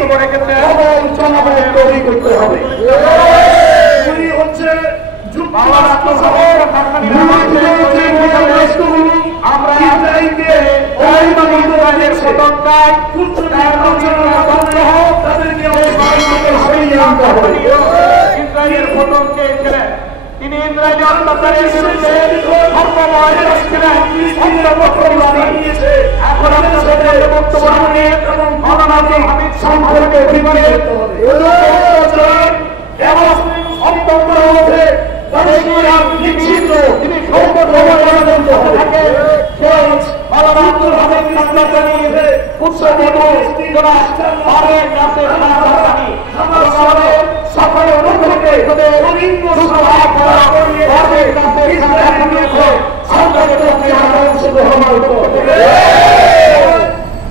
বক্তব্য রেখেছেন জনগণ তৈরি করতে হবে। উনি হচ্ছে আমরা ইসরায়েলকে ইসরায়েলের পতনকে ছিলেন তিনি ইসরায়েলি অত্যাচারের বিরুদ্ধে ধর্মময় ছিলেন। এখন আপনাদের বক্তব্য শুনে মৌলানা হামিদ সম্পর্কে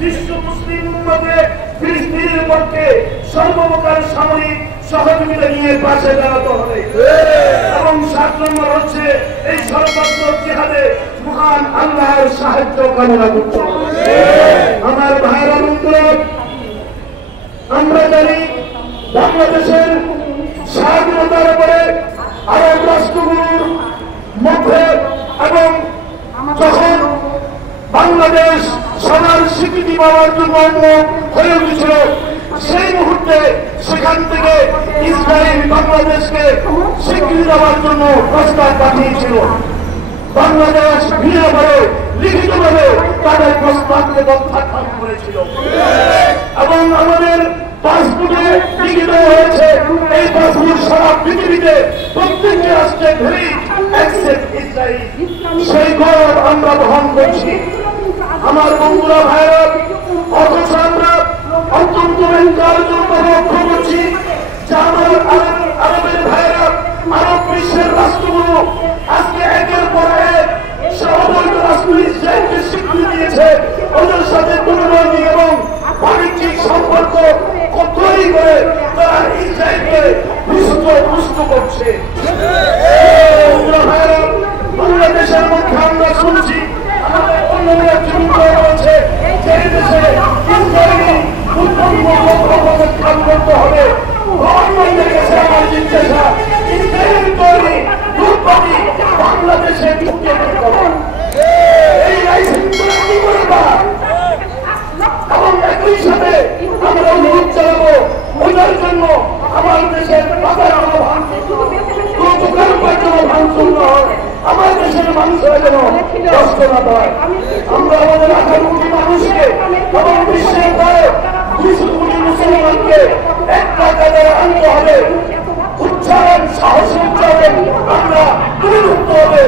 বিশ্ব মুসলিম উম্মতে ফিলিস্তিনের পক্ষে সর্বপ্রকার সামরিক সহযোগিতা নিয়ে পাশে দাঁড়াতে হবে এবং 7 নম্বর হচ্ছে এই সর্বাত্মক জিহাদে মহান আল্লাহর সাহায্য কামনা করতে হবে। আমার ভাইরা বন্ধুরা, আমরা জানি বাংলাদেশের স্বাধীনতার উপরে আরব রাষ্ট্রগুলোর মধ্যে এবং যখন বাংলাদেশ সবার স্বীকৃতি পাওয়ার জন্য হয়ে উঠেছিল সেই মুহূর্তে সেখান থেকে ইসরায়েল বাংলাদেশকে স্বীকৃতি দেওয়ার জন্য প্রস্তাব পাঠিয়েছিল। বাংলাদেশ ভিন্নভাবে লিখিতভাবে তাদের প্রস্তাবকে প্রত্যাখ্যান করেছিল এবং আমাদের পাসপোর্টে লিখিত হয়েছে এই পাসপোর্ট সারা পৃথিবীতে প্রত্যেকটি রাষ্ট্রে ভ্যালিড অ্যাকসেপ্ট ইসরায়েল। সেই গৌরব আমরা বহন করছি। আমার বন্ধুরা ভাইরা, অথচ আমরা অত্যন্ত বেঞ্জার জন্য লক্ষ্য করছি যে আমার আরবের ভাইরা, আরব বিশ্বের রাষ্ট্রগুলো আজকে একের পর এক অবৈধ রাষ্ট্র ইসরায়েলকে স্বীকৃতি দিয়েছে। ওদের সাথে কূটনৈতিক এবং বাণিজ্যিক সম্পর্ক তৈরি করে তারা ইসরায়েলকে পুষ্ট করছে। বাংলাদেশের মধ্যে আমরা শুনছি আমাদের অন্য রয়েছে যে দেশে ইসরায়েলি করতে হবে। গভর্নমেন্টের কাছে আমার জিজ্ঞাসা, ইসরায়েল তৈরি দুর্নীতি বাংলাদেশে ঢুকিয়ে দিতে হবে। এই লাইসেন্সগুলো কি করবা এবং একই সাথে আমরা অনুরোধ জানাবো ওইটার জন্য আমার দেশের বাজার আমার দেশের মানুষেরা যেন কষ্ট না পায়। আমরা আমাদের 18 কোটি মানুষকে এবং বিশ্বের প্রায় 200 কোটি মুসলমানকে একটা কাতারে আনতে হবে। উচ্চারণ সাহস উচ্চারণ আমরা তুলে ধরতে হবে।